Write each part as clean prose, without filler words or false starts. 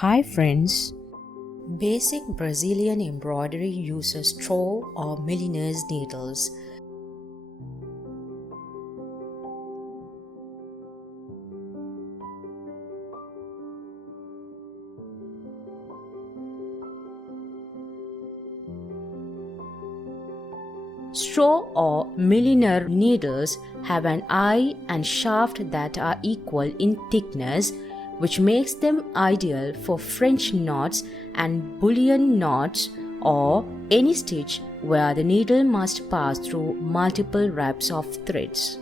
Hi friends! Basic Brazilian embroidery uses straw or milliner's needles. Straw or milliner needles have an eye and shaft that are equal in thickness, which makes them ideal for French knots and bullion knots or any stitch where the needle must pass through multiple wraps of threads.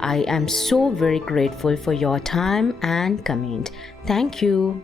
I am so very grateful for your time and comment. Thank you.